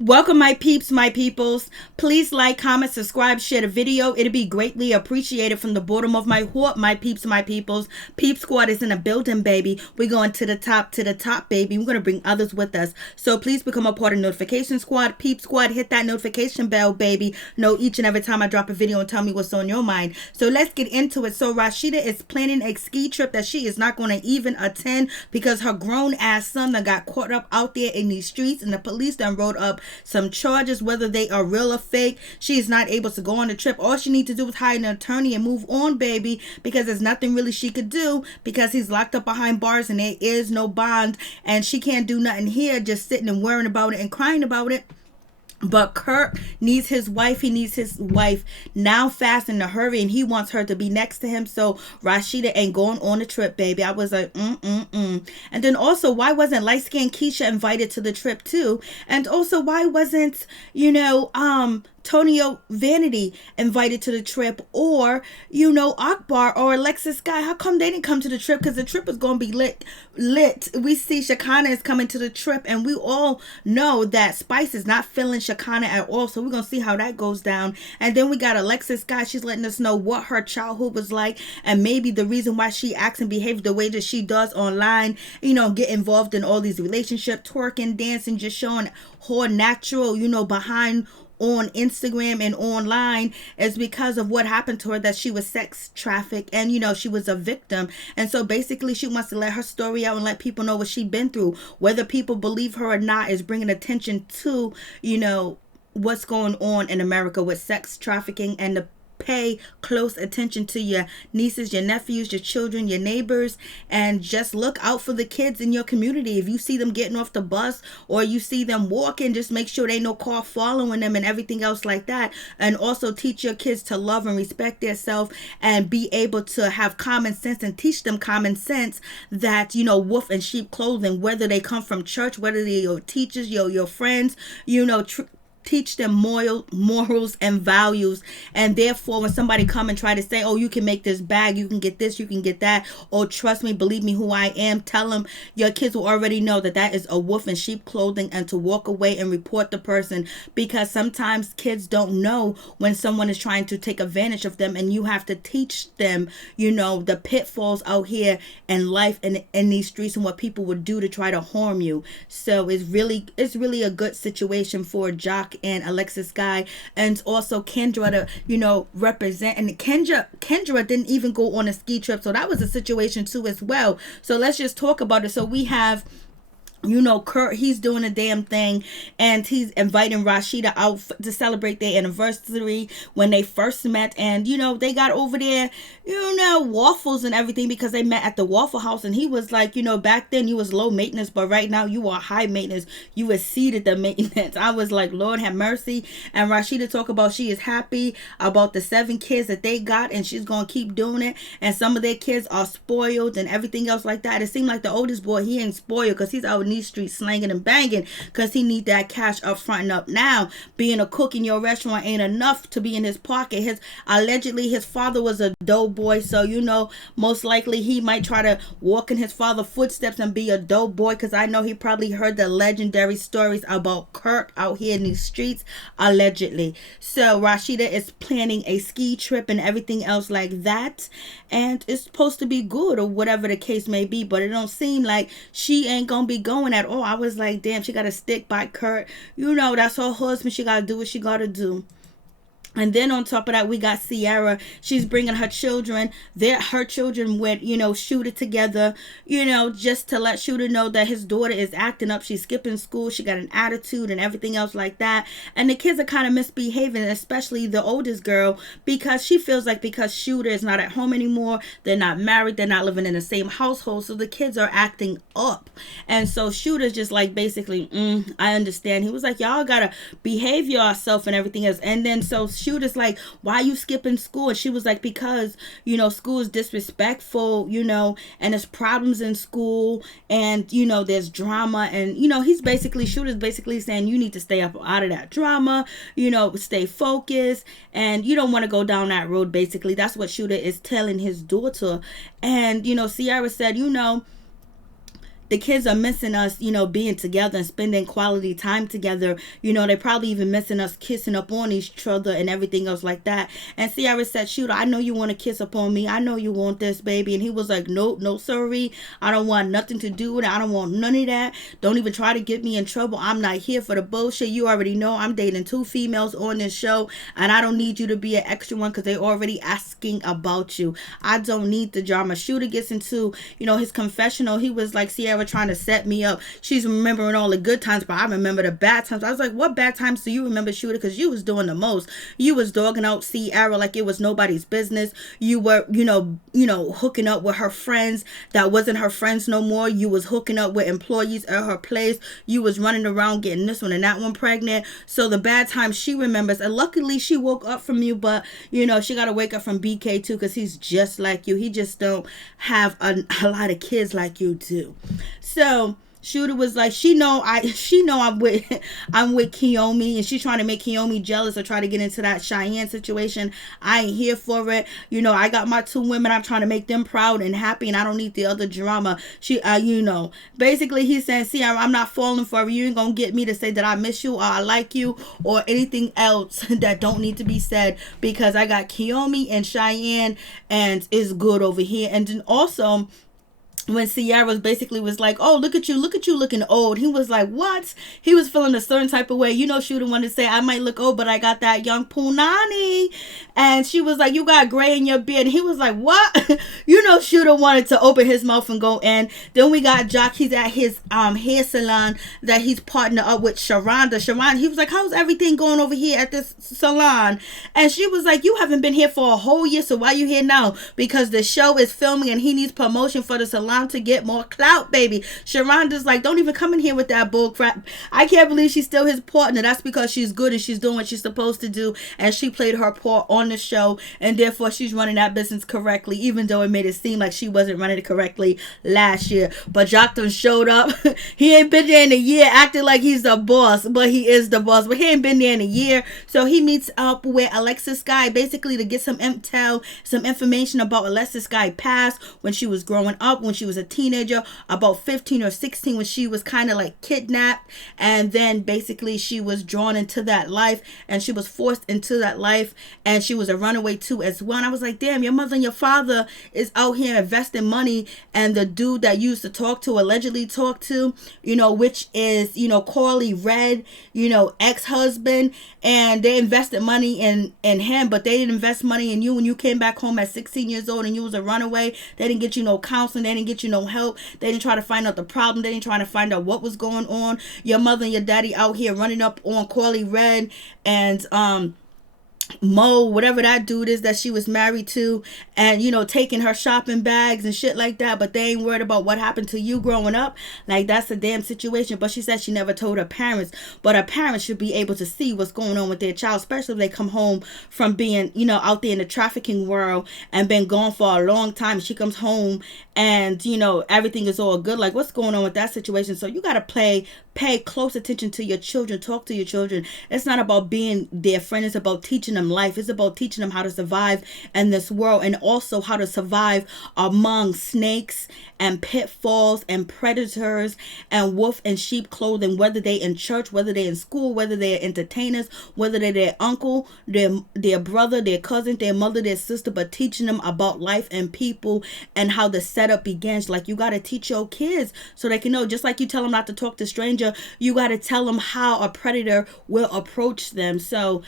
Welcome, my peeps, my peoples. Please like, comment, subscribe, share the video. It'd be greatly appreciated from the bottom of my heart, my peeps, my peoples. Peep Squad is in a building, baby. We're going to the top, baby. We're going to bring others with us. So please become a part of Notification Squad. Peep Squad, hit that notification bell, baby. Know each and every time I drop a video and tell me what's on your mind. So let's get into it. So Rasheeda is planning a ski trip that she is not going to even attend because her grown-ass son that got caught up out there in these streets, and the police done wrote up some charges, whether they are real or fake. She is not able to go on the trip. All she needs to do is hire an attorney and move on, baby, because there's nothing really she could do because he's locked up behind bars and there is no bond, and she can't do nothing here, just sitting and worrying about it and crying about it. But Kirk needs his wife. He needs his wife now fast in a hurry, and he wants her to be next to him. So Rasheeda ain't going on the trip, baby. I was like, And then also, why wasn't lightskinkeisha invited to the trip too? And also, why wasn't, Tonio Vanity invited to the trip, or Akbar or Alexis Skyy? How come they didn't come to the trip? Because the trip is going to be lit. We see Shekinah is coming to the trip, and we all know that Spice is not feeling Shekinah at all, so we're going to see how that goes down. And then we got Alexis Skyy. She's letting us know what her childhood was like, and maybe the reason why she acts and behaves the way that she does online, get involved in all these relationships, twerking, dancing, just showing her natural, behind on Instagram and online, is because of what happened to her, that she was sex trafficked and she was a victim. And so basically she wants to let her story out and let people know what she's been through. Whether people believe her or not is bringing attention to what's going on in America with sex trafficking, and the pay close attention to your nieces, your nephews, your children, your neighbors, and just look out for the kids in your community. If you see them getting off the bus or you see them walking, just make sure they no car following them and everything else like that. And also teach your kids to love and respect themselves and be able to have common sense, and teach them common sense that wolf and sheep clothing, whether they come from church, whether they your teachers, your friends, teach them morals and values. And therefore, when somebody come and try to say, oh, you can make this bag, you can get this, you can get that, oh, trust me, believe me who I am, tell them your kids will already know that that is a wolf in sheep clothing, and to walk away and report the person, because sometimes kids don't know when someone is trying to take advantage of them, and you have to teach them the pitfalls out here in life and in these streets, and what people would do to try to harm you. So it's really a good situation for Jock and Alexis Skyy, and also Kendra to represent. And Kendra didn't even go on a ski trip, so that was a situation too as well. So let's just talk about it. So we have Kurt, he's doing a damn thing, and he's inviting Rasheeda out to celebrate their anniversary when they first met. And they got over there waffles and everything, because they met at the Waffle House, and he was like, back then you was low maintenance, but right now you are high maintenance. You exceeded the maintenance. I was like, Lord have mercy. And Rasheeda talk about she is happy about the 7 kids that they got, and she's gonna keep doing it. And some of their kids are spoiled and everything else like that. It seemed like the oldest boy, he ain't spoiled, because he's out in these streets slanging and banging, because he need that cash up front and up now. Being a cook in your restaurant ain't enough to be in his pocket. Allegedly his father was a dope boy, so most likely he might try to walk in his father's footsteps and be a dope boy, because I know he probably heard the legendary stories about Kirk out here in these streets, allegedly. So Rasheeda is planning a ski trip and everything else like that, and it's supposed to be good, or whatever the case may be, but it don't seem like she ain't gonna be going at all. I was like, damn, she gotta stick by Kurt. That's her husband. She gotta do what she gotta do. And then on top of that, we got Sierra. She's bringing her children. Her children with, Shooter together, just to let Shooter know that his daughter is acting up. She's skipping school. She got an attitude and everything else like that. And the kids are kind of misbehaving, especially the oldest girl, because she feels like because Shooter is not at home anymore, they're not married, they're not living in the same household, so the kids are acting up. And so Shooter's just like, basically, I understand. He was like, y'all gotta behave yourself and everything else. And then so Shooter's like, why are you skipping school? And she was like, because school is disrespectful, and there's problems in school, and there's drama, and Shooter's basically saying you need to stay up out of that drama, stay focused, and you don't want to go down that road. Basically, that's what Shooter is telling his daughter. And Sierra said, the kids are missing us, being together and spending quality time together. They probably even missing us kissing up on each other and everything else like that. And Ciara said, "Shooter, I know you want to kiss up on me. I know you want this, baby." And he was like, "Nope, no sorry. I don't want nothing to do with it. I don't want none of that. Don't even try to get me in trouble. I'm not here for the bullshit. You already know I'm dating 2 females on this show, and I don't need you to be an extra one because they already asking about you. I don't need the drama." Shooter gets into, his confessional. He was like, Ciara trying to set me up. She's remembering all the good times, but I remember the bad times. I was like, what bad times do you remember, Shooter? Because you was doing the most. You was dogging out Ciara like it was nobody's business. You were, hooking up with her friends that wasn't her friends no more. You was hooking up with employees at her place. You was running around getting this one and that one pregnant. So the bad times she remembers. And luckily she woke up from you, but, she got to wake up from BK too because he's just like you. He just don't have a lot of kids like you do. So Shooter was like, she know I'm with Kiyomi, and she's trying to make Kiyomi jealous or try to get into that Cheyenne situation. I ain't here for it. I got my 2 women. I'm trying to make them proud and happy, and I don't need the other drama. She, basically he's saying, see, I'm not falling for you. You ain't gonna get me to say that I miss you or I like you or anything else that don't need to be said because I got Kiyomi and Cheyenne and it's good over here. And then also, when Ciara basically was like, oh, look at you looking old. He was like, what? He was feeling a certain type of way. Shooter wanted to say, I might look old, but I got that young punani. And she was like, you got gray in your beard. And he was like, what? Shooter wanted to open his mouth and go in. Then we got Jock. He's at his hair salon that he's partnered up with Sharonda. He was like, how's everything going over here at this salon? And she was like, you haven't been here for a whole year, so why you here now? Because the show is filming and he needs promotion for the salon to get more clout, baby. Sharonda's like, don't even come in here with that bull crap. I can't believe she's still his partner. That's because she's good and she's doing what she's supposed to do, and she played her part on the show, and therefore she's running that business correctly, even though it made it seem like she wasn't running it correctly last year. But Jockton showed up. He ain't been there in a year acting like he's the boss, but he is the boss. But he ain't been there in a year. So he meets up with Alexis Skyy basically to get some intel, some information about Alexis Skyy past when she was growing up, when she was a teenager, about 15 or 16, when she was kind of like kidnapped, and then basically she was drawn into that life and she was forced into that life, and she was a runaway too as well. And I was like, damn, your mother and your father is out here investing money, and the dude that you used to allegedly talk to, which is, Corley Red, ex-husband, and they invested money in him, but they didn't invest money in you when you came back home at 16 years old and you was a runaway. They didn't get you no counseling. They didn't get you no help. They didn't try to find out the problem. They didn't try to find out what was going on. Your mother and your daddy out here running up on Corley Red and Mo, whatever that dude is that she was married to, and taking her shopping bags and shit like that, but they ain't worried about what happened to you growing up. Like, that's a damn situation. But she said she never told her parents, but her parents should be able to see what's going on with their child, especially if they come home from being out there in the trafficking world and been gone for a long time. She comes home and everything is all good. Like, what's going on with that situation? So you gotta pay close attention to your children. Talk to your children. It's not about being their friend. It's about teaching them life. It's about teaching them how to survive in this world, and also how to survive among snakes and pitfalls and predators and wolf and sheep clothing, whether they in church, whether they in school, whether they're entertainers, whether they're their uncle, their brother, their cousin, their mother, their sister, but teaching them about life and people and how the setup begins. Like, you got to teach your kids so they can know. Just like you tell them not to talk to stranger, you got to tell them how a predator will approach them. So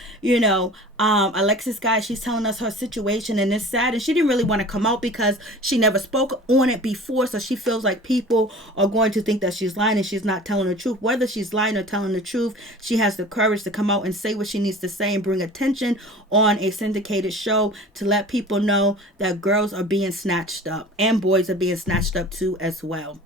Alexis Skyy, she's telling us her situation, and it's sad, and she didn't really want to come out because she never spoke on it before, so she feels like people are going to think that she's lying and she's not telling the truth. Whether she's lying or telling the truth, she has the courage to come out and say what she needs to say and bring attention on a syndicated show to let people know that girls are being snatched up and boys are being snatched up too as well.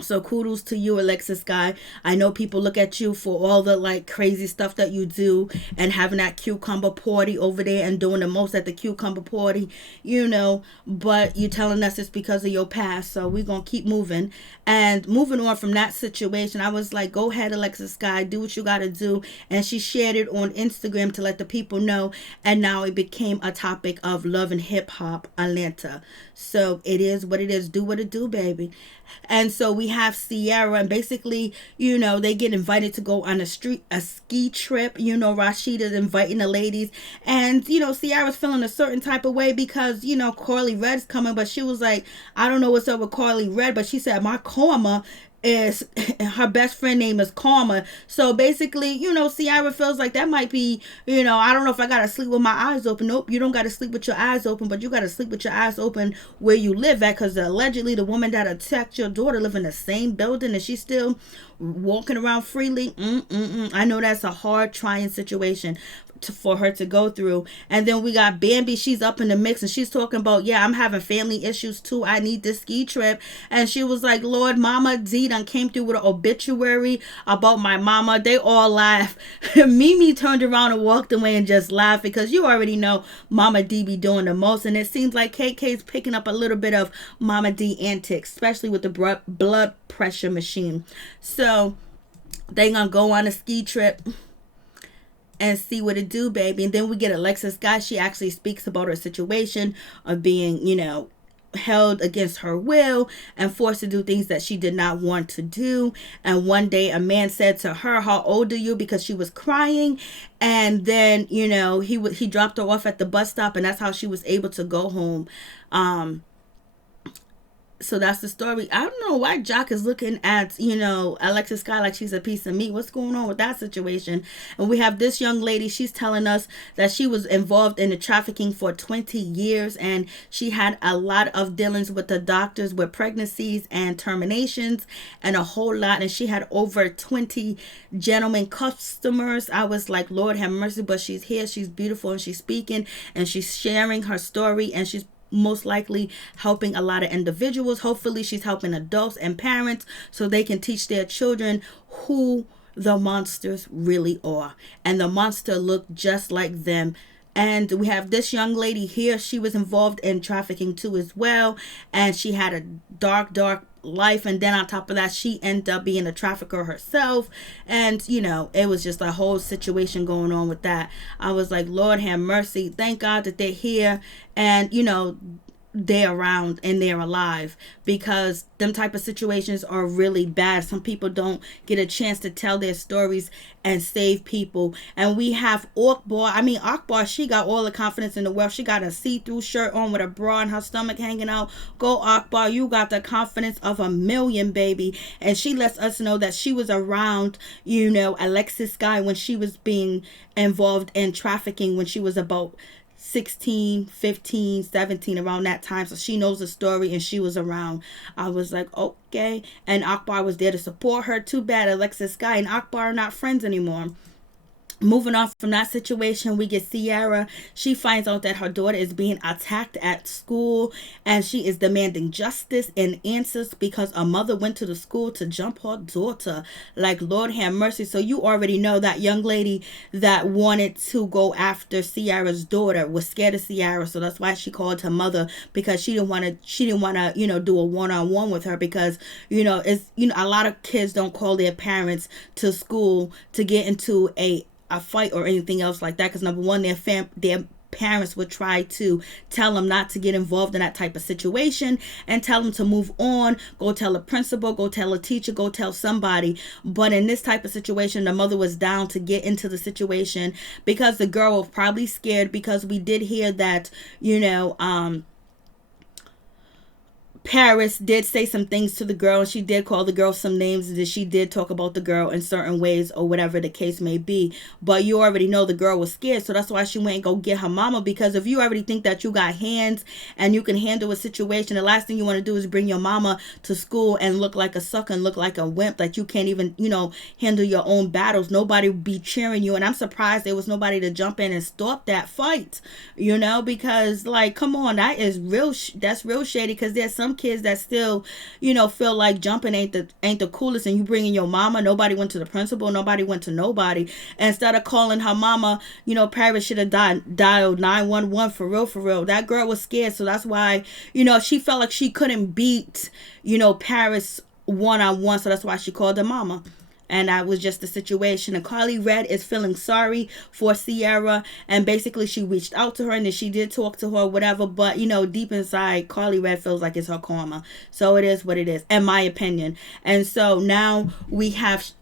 So kudos to you, Alexis Skyy. I know people look at you for all the like crazy stuff that you do and having that cucumber party over there and doing the most at the cucumber party, you know, but you're telling us it's because of your past. So we're going to keep moving. And moving on from that situation, I was like, go ahead, Alexis Skyy, do what you got to do. And she shared it on Instagram to let the people know. And now it became a topic of Love and Hip Hop Atlanta. So it is what it is. Do what it do, baby. And so we have Sierra, and basically, they get invited to go on a ski trip. Rasheeda's inviting the ladies, and Sierra's feeling a certain type of way because Carly Red's coming, but she was like, I don't know what's up with Carly Red, but she said my karma is her best friend name is Karma. So basically, Sierra feels like that might be, I don't know if I gotta sleep with my eyes open. Nope, you don't gotta sleep with your eyes open, but you gotta sleep with your eyes open where you live at, because allegedly the woman that attacked your daughter live in the same building and she's still walking around freely. I know that's a hard, trying situation for her to go through. And then we got Bambi. She's up in the mix and she's talking about, yeah, I'm having family issues too. I need this ski trip. And she was like, Lord, Mama D done came through with an obituary about my mama. They all laugh. Mimi turned around and walked away and just laughed, because you already know Mama D be doing the most. And it seems like KK's picking up a little bit of Mama D antics, especially with the blood pressure machine. So they gonna go on a ski trip and see what it do, baby. And then we get Alexis Skyy. She actually speaks about her situation of being, held against her will and forced to do things that she did not want to do. And one day a man said to her, how old are you? Because she was crying. And then, he dropped her off at the bus stop, and that's how she was able to go home. So that's the story. I don't know why Jock is looking at, Alexis Skyy like she's a piece of meat. What's going on with that situation? And we have this young lady. She's telling us that she was involved in the trafficking for 20 years. And she had a lot of dealings with the doctors with pregnancies and terminations and a whole lot. And she had over 20 gentlemen customers. I was like, Lord have mercy. But she's here. She's beautiful. And she's speaking. And she's sharing her story. And she's most likely helping a lot of individuals. Hopefully she's helping adults and parents so they can teach their children who the monsters really are. And the monster looked just like them. And we have this young lady here. She was involved in trafficking too as well. And she had a dark life. And then on top of that, she ended up being a trafficker herself. And, it was just a whole situation going on with that. I was like, Lord have mercy. Thank God that they're here. And, they're around and they're alive, because them type of situations are really bad. Some people don't get a chance to tell their stories and save people. And we have Akbar, she got all the confidence in the world. She got a see-through shirt on with a bra and her stomach hanging out. Go Akbar, you got the confidence of a million, baby. And she lets us know that she was around, Alexis Skyy when she was being involved in trafficking when she was about 16, 15, 17, around that time. So she knows the story and she was around. I was like, okay. And Akbar was there to support her. Too bad Alexis Skyy and Akbar are not friends anymore. Moving on from that situation, we get Sierra. She finds out that her daughter is being attacked at school, and she is demanding justice and answers because a mother went to the school to jump her daughter. Like, Lord have mercy. So you already know that young lady that wanted to go after Sierra's daughter was scared of Sierra, so that's why she called her mother, because she didn't want to do a one-on-one with her, because it's a lot of kids don't call their parents to school to get into a fight or anything else like that, because number one, their parents would try to tell them not to get involved in that type of situation and tell them to move on, go tell a principal, go tell a teacher, go tell somebody. But in this type of situation, the mother was down to get into the situation because the girl was probably scared, because we did hear that Paris did say some things to the girl, and she did call the girl some names, and she did talk about the girl in certain ways or whatever the case may be. But you already know the girl was scared, so that's why she went and go get her mama, because if you already think that you got hands and you can handle a situation, the last thing you want to do is bring your mama to school and look like a sucker and look like a wimp, that you can't even handle your own battles. Nobody be cheering you, and I'm surprised there was nobody to jump in and stop that fight, because like, come on, that's real shady, because there's some kids that still feel like jumping ain't the coolest, and you bringing your mama. Nobody went to the principal, nobody went to nobody. And instead of calling her mama, Paris should have dialed 911 for real. That girl was scared, so that's why she felt like she couldn't beat Paris one-on-one, so that's why she called her mama. and that was just the situation. And Carly Red is feeling sorry for Ciara, and basically she reached out to her, and then she did talk to her, whatever, but deep inside, Carly Red feels like it's her karma. So it is what it is, in my opinion. And so now we have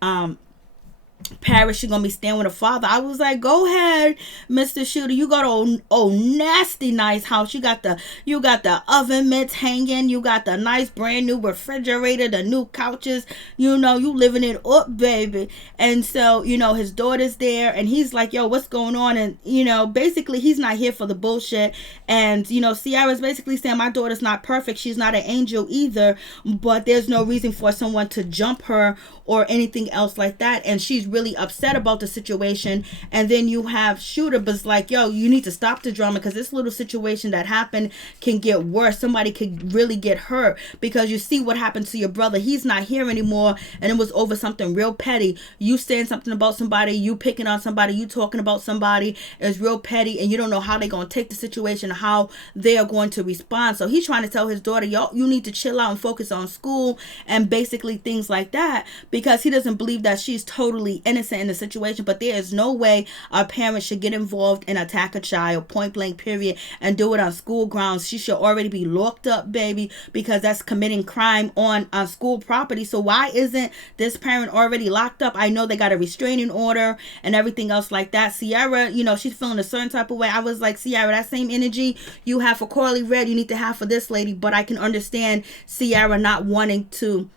Paris, she gonna be staying with her father. I was like, go ahead, Mr. Shooter. You got a nasty nice house. You got the oven mitts hanging. You got the nice brand new refrigerator, the new couches. You living it up, baby. And so, his daughter's there, and he's like, yo, what's going on? And basically he's not here for the bullshit. And Ciara's basically saying, my daughter's not perfect. She's not an angel either, but there's no reason for someone to jump her or anything else like that. And she's really upset about the situation. And then you have Shooter, but it's like, yo, you need to stop the drama, because this little situation that happened can get worse. Somebody could really get hurt, because you see what happened to your brother. He's not here anymore, and it was over something real petty. You saying something about somebody, you picking on somebody, you talking about somebody is real petty, and you don't know how they're going to take the situation, how they are going to respond. So he's trying to tell his daughter, yo, you need to chill out and focus on school and basically things like that, because he doesn't believe that she's totally innocent in the situation. But there is no way a parent should get involved and attack a child, point blank period, and do it on school grounds. She should already be locked up, baby, because that's committing crime on school property. So why isn't this parent already locked up? I know they got a restraining order and everything else like that. Ciara, she's feeling a certain type of way. I was like, Ciara, that same energy you have for Carly Red, you need to have for this lady. But I can understand Ciara not wanting to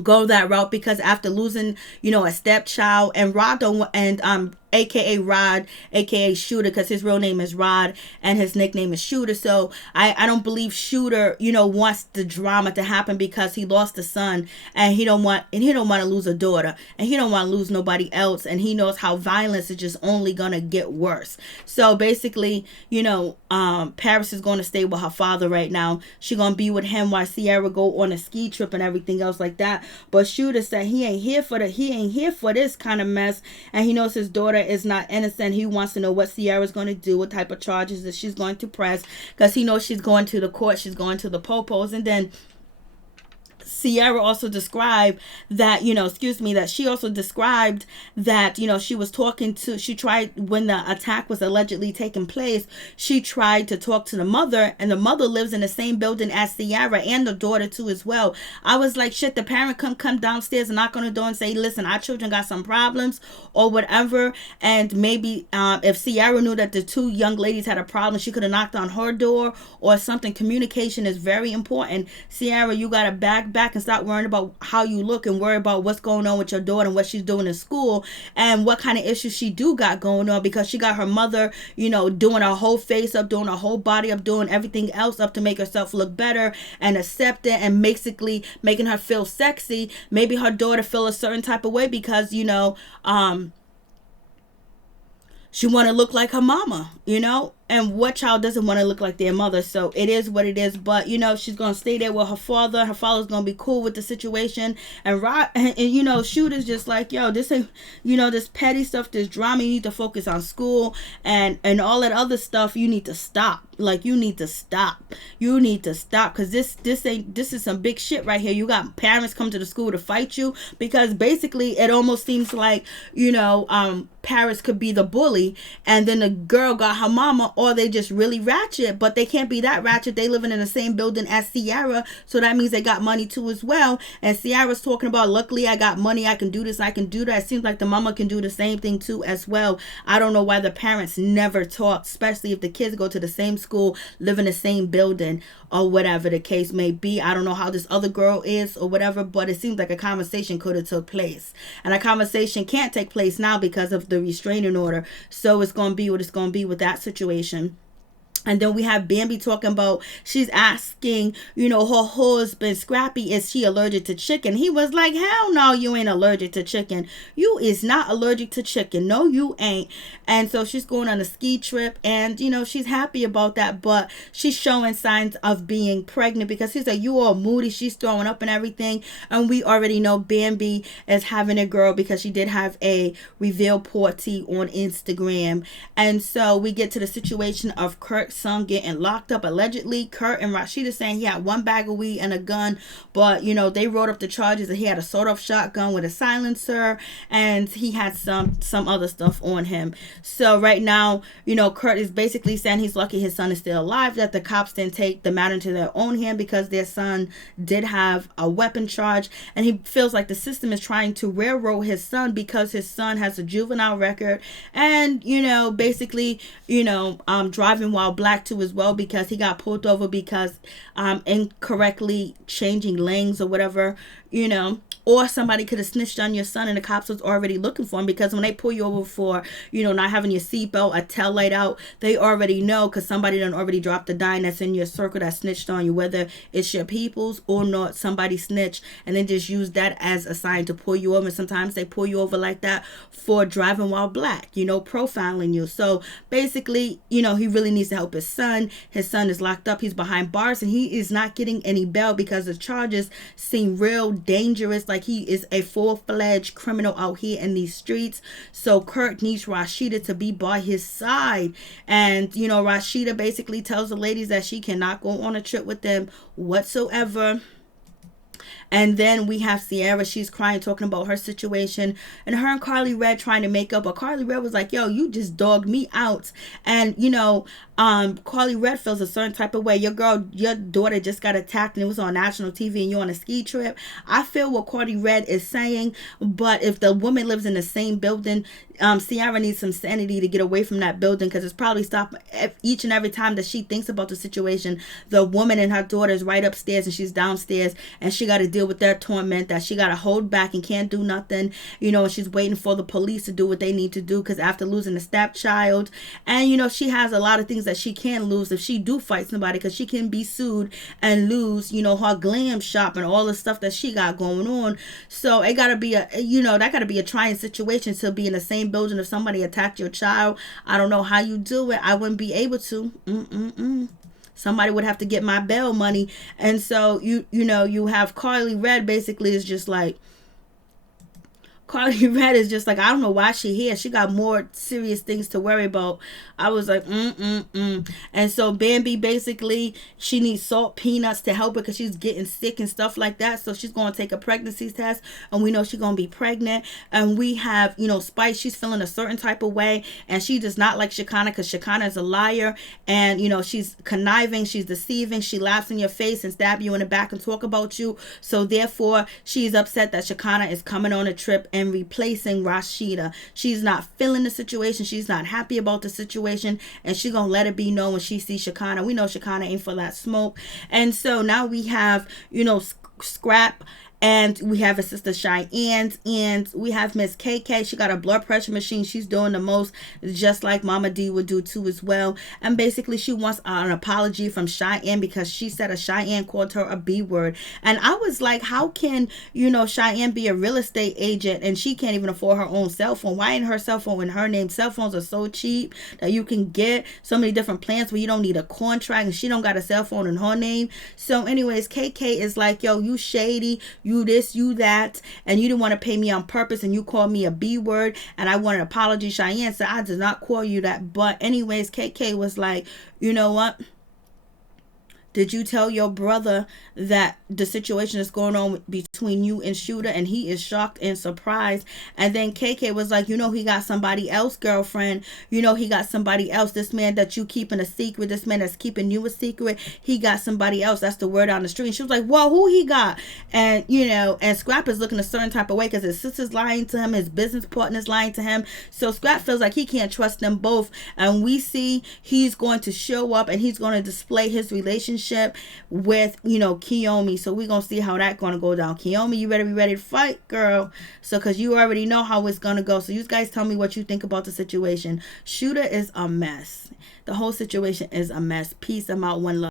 go that route, because after losing a stepchild, and Rod and aka Rod, aka Shooter, because his real name is Rod and his nickname is Shooter. So I don't believe Shooter wants the drama to happen, because he lost a son, and he don't want to lose a daughter, and he don't want to lose nobody else, and he knows how violence is just only gonna get worse. So basically, Paris is going to stay with her father right now. She gonna be with him while Ciara go on a ski trip and everything else like that. But Shooter said he ain't here for this kind of mess, and he knows his daughter is not innocent. He wants to know what Ciara's going to do, what type of charges that she's going to press, because he knows she's going to the court, she's going to the popos. And then Ciara also described that, she also described that, she tried, when the attack was allegedly taking place, she tried to talk to the mother, and the mother lives in the same building as Ciara, and the daughter too as well. I was like, shit, the parent come downstairs and knock on the door and say, listen, our children got some problems or whatever. And maybe if Ciara knew that the two young ladies had a problem, she could have knocked on her door or something. Communication is very important. Ciara, you got to back and stop worrying about how you look, and worry about what's going on with your daughter and what she's doing in school and what kind of issues she do got going on, because she got her mother, doing her whole face up, doing her whole body up, doing everything else up to make herself look better and accepted, and basically making her feel sexy. Maybe her daughter feel a certain type of way because, she want to look like her mama, and what child doesn't want to look like their mother? So it is what it is. But she's gonna stay there with her father. Her father's gonna be cool with the situation. And Shooter's just like, yo, this ain't, this petty stuff, this drama. You need to focus on school and all that other stuff. You need to stop. Like, you need to stop, because this is some big shit right here. You got parents come to the school to fight you, because basically it almost seems like Paris could be the bully, and then the girl got her mama, or they just really ratchet. But they can't be that ratchet. They living in the same building as Ciara, so that means they got money too as well. And Ciara's talking about, luckily I got money, I can do this, I can do that. It seems like the mama can do the same thing too as well. I don't know why the parents never talk, especially if the kids go to the same school, live in the same building, or whatever the case may be. I don't know how this other girl is or whatever, but it seems like a conversation could have took place, and a conversation can't take place now because of the restraining order. So it's going to be what it's going to be with that situation. And then we have Bambi talking about, she's asking, her husband, Scrappy, is she allergic to chicken? He was like, hell no, you ain't allergic to chicken. You is not allergic to chicken. No, you ain't. And so she's going on a ski trip, and, she's happy about that, but she's showing signs of being pregnant, because he's like, you all moody. She's throwing up and everything. And we already know Bambi is having a girl, because she did have a reveal party on Instagram. And so we get to the situation of Kirk Kurt's son getting locked up allegedly. Kirk and Rasheeda saying he had one bag of weed and a gun, but they wrote up the charges that he had a sawed-off shotgun with a silencer, and he had some other stuff on him. So right now, Kurt is basically saying he's lucky his son is still alive, that the cops didn't take the matter into their own hand because their son did have a weapon charge, and he feels like the system is trying to railroad his son because his son has a juvenile record, and basically driving while black too as well, because he got pulled over because incorrectly changing lanes or whatever, or somebody could have snitched on your son and the cops was already looking for him, because when they pull you over for not having your seatbelt, a tail light out, they already know, because somebody done already dropped the dime that's in your circle that snitched on you, whether it's your peoples or not. Somebody snitched and then just use that as a sign to pull you over. And sometimes they pull you over like that for driving while black, profiling you. So basically, he really needs to help his son. His son is locked up, he's behind bars, and he is not getting any bail because the charges seem real dangerous, like he is a full-fledged criminal out here in these streets. So Kirk needs Rasheeda to be by his side, and Rasheeda basically tells the ladies that she cannot go on a trip with them whatsoever. And then we have Sierra. She's crying, talking about her situation, and her and Carly Red trying to make up. But Carly Red was like, yo, you just dogged me out. And, Carly Red feels a certain type of way. Your daughter just got attacked and it was on national TV and you're on a ski trip. I feel what Carly Red is saying, but if the woman lives in the same building, Sierra needs some sanity to get away from that building, because it's probably stopped each and every time that she thinks about the situation. The woman and her daughter is right upstairs and she's downstairs, and she got to deal with their torment, that she got to hold back and can't do nothing, and she's waiting for the police to do what they need to do, because after losing a stepchild, and she has a lot of things that she can lose if she do fight somebody, because she can be sued and lose her glam shop and all the stuff that she got going on. So it gotta be that gotta be a trying situation to be in the same building. If somebody attacked your child, I don't know how you do it. I wouldn't be able to. Somebody would have to get my bail money. And so you have Carly Red basically is just like, Carly Red is just like, I don't know why she here. She got more serious things to worry about. I was like, And so Bambi, basically, she needs salt peanuts to help her because she's getting sick and stuff like that. So she's going to take a pregnancy test, and we know she's going to be pregnant. And we have, Spice, she's feeling a certain type of way, and she does not like Shekinah because Shekinah is a liar. And, she's conniving, she's deceiving, she laughs in your face and stab you in the back and talk about you. So therefore, she's upset that Shekinah is coming on a trip and replacing Rasheeda. She's not feeling the situation. She's not happy about the situation, and she's gonna let it be known when she sees Shekinah. We know Shekinah ain't for that smoke. And so now we have, Scrap, and we have his sister Cheyenne, and we have Miss KK. She got a blood pressure machine. She's doing the most, just like Mama D would do too as well. And basically she wants an apology from Cheyenne because she said a Cheyenne called her a B word. And I was like, how can Cheyenne be a real estate agent and she can't even afford her own cell phone? Why ain't her cell phone in her name? Cell phones are so cheap that you can get so many different plans where you don't need a contract, and she don't got a cell phone in her name. So anyways, KK is like, yo, you shady, you this, you that, and you didn't want to pay me on purpose, and you called me a B word, and I want an apology. Cheyenne said, I did not call you that. But anyways, KK was like, you know what? Did you tell your brother that the situation is going on between you and Shooter? And he is shocked and surprised. And then KK was like, he got somebody else, girlfriend. He got somebody else. This man that you keeping a secret, this man that's keeping you a secret, he got somebody else. That's the word on the street. And she was like, well, who he got? And, and Scrap is looking a certain type of way because his sister's lying to him, his business partner's lying to him. So Scrap feels like he can't trust them both. And we see he's going to show up and he's going to display his relationship with Kiyomi. So we're gonna see how that's gonna go down. Kiyomi, you better be ready to fight, girl. So because you already know how it's gonna go. So you guys tell me what you think about the situation. Shooter is a mess. The whole situation is a mess. Peace. I'm out. One love.